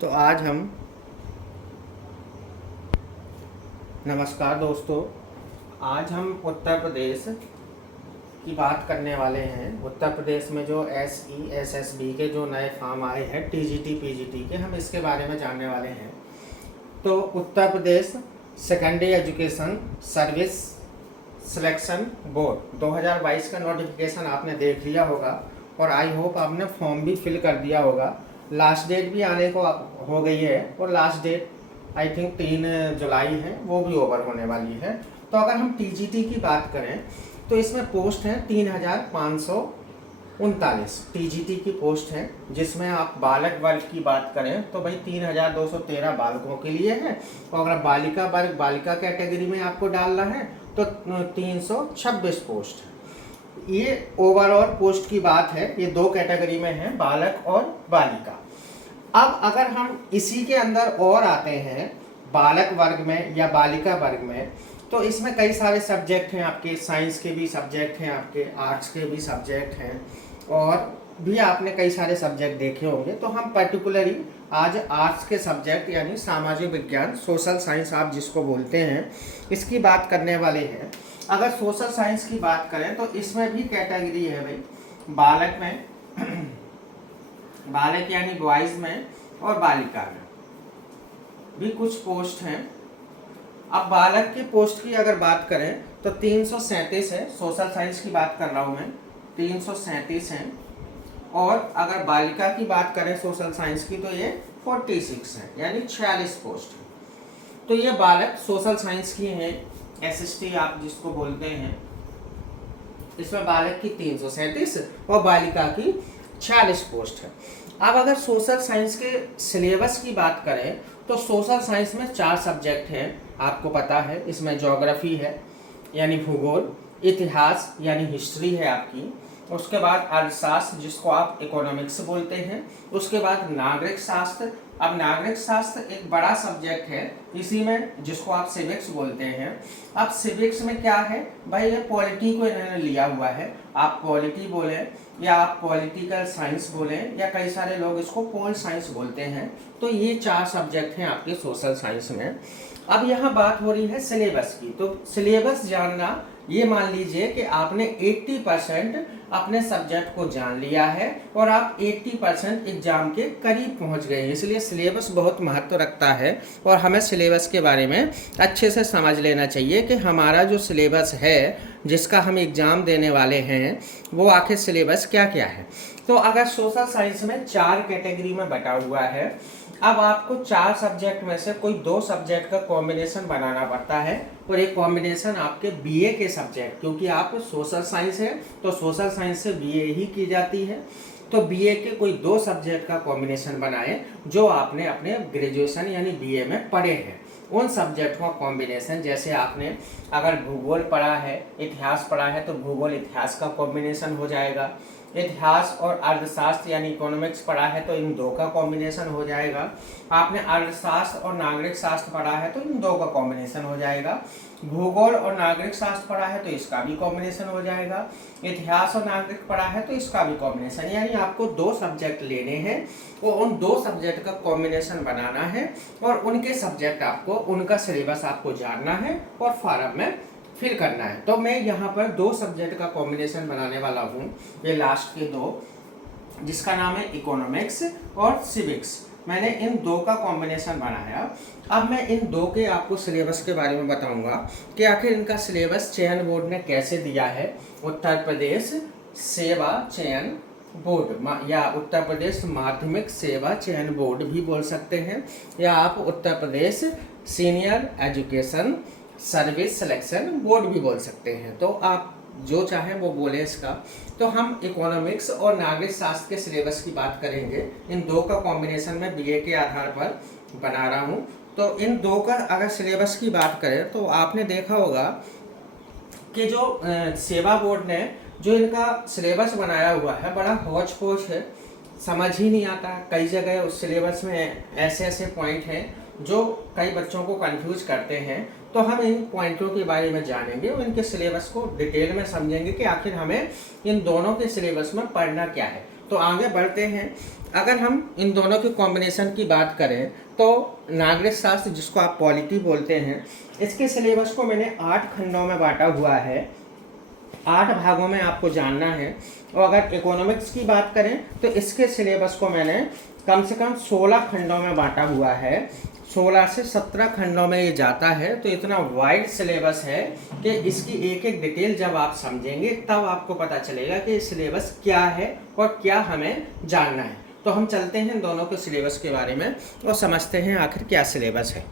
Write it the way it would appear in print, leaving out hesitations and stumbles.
तो आज हम नमस्कार दोस्तों। आज हम उत्तर प्रदेश की बात करने वाले हैं। उत्तर प्रदेश में जो SESSB के जो नए फॉर्म आए हैं TGT PGT के, हम इसके बारे में जानने वाले हैं। तो Uttar Pradesh secondary education service selection board 2022 का नोटिफिकेशन आपने देख लिया होगा और आई होप आपने फॉर्म भी फिल कर दिया होगा। लास्ट डेट भी आने को हो गई है और लास्ट डेट आई थिंक 3 जुलाई है, वो भी ओवर होने वाली है। तो अगर हम TGT की बात करें तो इसमें पोस्ट हैं 3539 TGT की पोस्ट है, जिसमें आप बालक वर्ग की बात करें तो भाई 3213 बालकों के लिए है, और अगर बालिका वर्ग बालिका कैटेगरी में आपको डालना है तो 326 पोस्ट है। ये ओवरऑल पोस्ट की बात है, ये 2 कैटेगरी में है, बालक और बालिका। अब अगर हम इसी के अंदर और आते हैं बालक वर्ग में या बालिका वर्ग में, तो इसमें कई सारे सब्जेक्ट हैं आपके, साइंस के भी सब्जेक्ट हैं आपके, आर्ट्स के भी सब्जेक्ट हैं और भी आपने कई सारे सब्जेक्ट देखे होंगे। तो हम पर्टिकुलरली आज आर्ट्स के सब्जेक्ट यानी सामाजिक विज्ञान सोशल साइंस आप जिसको बोलते हैं, इसकी बात करने वाले हैं। अगर सोशल साइंस की बात करें तो इसमें भी कैटेगरी है भाई, बालक में बालक यानी बॉयज में और बालिका में भी कुछ पोस्ट हैं। अब बालक की पोस्ट की अगर बात करें तो 337 है, सोशल साइंस की बात कर रहा हूं मैं, 337 है। और अगर बालिका की बात करें सोशल साइंस की तो ये 46 है, यानी 46 पोस्ट है। तो ये बालक सोशल साइंस की है, SST आप जिसको बोलते हैं। इसमें बालक की 337 और बालिका की 46 पोस्ट है। अब अगर सोशल साइंस के सिलेबस की बात करें तो सोशल साइंस में 4 सब्जेक्ट हैं, आपको पता है। इसमें ज्योग्राफी है यानी भूगोल, इतिहास यानी हिस्ट्री है आपकी, उसके बाद अर्थशास्त्र जिसको आप इकोनॉमिक्स बोलते हैं, उसके बाद नागरिक शास्त्र। अब नागरिक शास्त्र एक बड़ा सब्जेक्ट है, इसी में जिसको आप सिविक्स बोलते हैं। अब सिविक्स में क्या है भाई, ये पॉलिटी को इन्होंने लिया हुआ है। आप पॉलिटी बोलें या आप पॉलिटिकल साइंस बोलें या कई सारे लोग इसको पोल साइंस बोलते हैं। तो ये 4 सब्जेक्ट हैं आपके सोशल साइंस में। अब यहाँ बात हो रही है सिलेबस की, तो सिलेबस जानना, ये मान लीजिए कि आपने 80% अपने सब्जेक्ट को जान लिया है और आप 80% एग्जाम के करीब पहुंच गए हैं। इसलिए सिलेबस बहुत महत्व रखता है और हमें सिलेबस के बारे में अच्छे से समझ लेना चाहिए कि हमारा जो सिलेबस है जिसका हम एग्ज़ाम देने वाले हैं वो आखिर सिलेबस क्या क्या है। तो अगर सोशल साइंस में 4 कैटेगरी में बटा हुआ है, अब आपको 4 सब्जेक्ट में से कोई 2 सब्जेक्ट का कॉम्बिनेशन बनाना पड़ता है और एक कॉम्बिनेशन आपके BA के सब्जेक्ट, क्योंकि आप सोशल साइंस है तो सोशल साइंस से BA ही की जाती है। तो BA के कोई 2 सब्जेक्ट का कॉम्बिनेशन बनाए जो आपने अपने ग्रेजुएशन यानी BA में पढ़े हैं, उन सब्जेक्ट का कॉम्बिनेशन। जैसे आपने अगर भूगोल पढ़ा है, इतिहास पढ़ा है, तो भूगोल इतिहास का कॉम्बिनेशन हो जाएगा। इतिहास और अर्थशास्त्र यानी इकोनॉमिक्स पढ़ा है तो इन 2 का कॉम्बिनेशन हो जाएगा। आपने अर्थशास्त्र और नागरिक शास्त्र पढ़ा है तो इन 2 का कॉम्बिनेशन हो जाएगा। भूगोल और नागरिक शास्त्र पढ़ा है तो इसका भी कॉम्बिनेशन हो जाएगा। इतिहास और नागरिक पढ़ा है तो इसका भी कॉम्बिनेशन, यानी आपको 2 सब्जेक्ट लेने हैं और उन 2 सब्जेक्ट का कॉम्बिनेशन बनाना है और उनके सब्जेक्ट आपको, उनका सिलेबस आपको जानना है और फॉर्म में फिल करना है। तो मैं यहाँ पर 2 सब्जेक्ट का कॉम्बिनेशन बनाने वाला हूँ, ये लास्ट के 2, जिसका नाम है इकोनॉमिक्स और सिविक्स। मैंने इन 2 का कॉम्बिनेशन बनाया। अब मैं इन 2 के आपको सिलेबस के बारे में बताऊंगा कि आखिर इनका सिलेबस चयन बोर्ड ने कैसे दिया है। उत्तर प्रदेश सेवा चयन बोर्ड या उत्तर प्रदेश माध्यमिक सेवा चयन बोर्ड भी बोल सकते हैं, या आप Uttar Pradesh senior education service selection board भी बोल सकते हैं। तो आप जो चाहें वो बोले इसका। तो हम इकोनॉमिक्स और नागरिक शास्त्र के सिलेबस की बात करेंगे। इन 2 का कॉम्बिनेशन में BA के आधार पर बना रहा हूँ। तो इन 2 का अगर सिलेबस की बात करें तो आपने देखा होगा कि जो सेवा बोर्ड ने जो इनका सिलेबस बनाया हुआ है बड़ा हौच पौच है, समझ ही नहीं आता। कई जगह उस सिलेबस में ऐसे ऐसे पॉइंट हैं जो कई बच्चों को कंफ्यूज करते हैं। तो हम इन पॉइंटों के बारे में जानेंगे और इनके सिलेबस को डिटेल में समझेंगे कि आखिर हमें इन दोनों के सिलेबस में पढ़ना क्या है। तो आगे बढ़ते हैं। अगर हम इन दोनों के कॉम्बिनेशन की बात करें तो नागरिक शास्त्र, जिसको आप पॉलिटी बोलते हैं, इसके सिलेबस को मैंने 8 खंडों में बांटा हुआ है, 8 भागों में आपको जानना है। और अगर इकोनॉमिक्स की बात करें तो इसके सिलेबस को मैंने कम से कम 16 खंडों में बांटा हुआ है, 16 से 17 खंडों में ये जाता है। तो इतना वाइड सिलेबस है कि इसकी एक एक डिटेल जब आप समझेंगे तब आपको पता चलेगा कि सिलेबस क्या है और क्या हमें जानना है। तो हम चलते हैं दोनों के सिलेबस के बारे में और समझते हैं आखिर क्या सिलेबस है।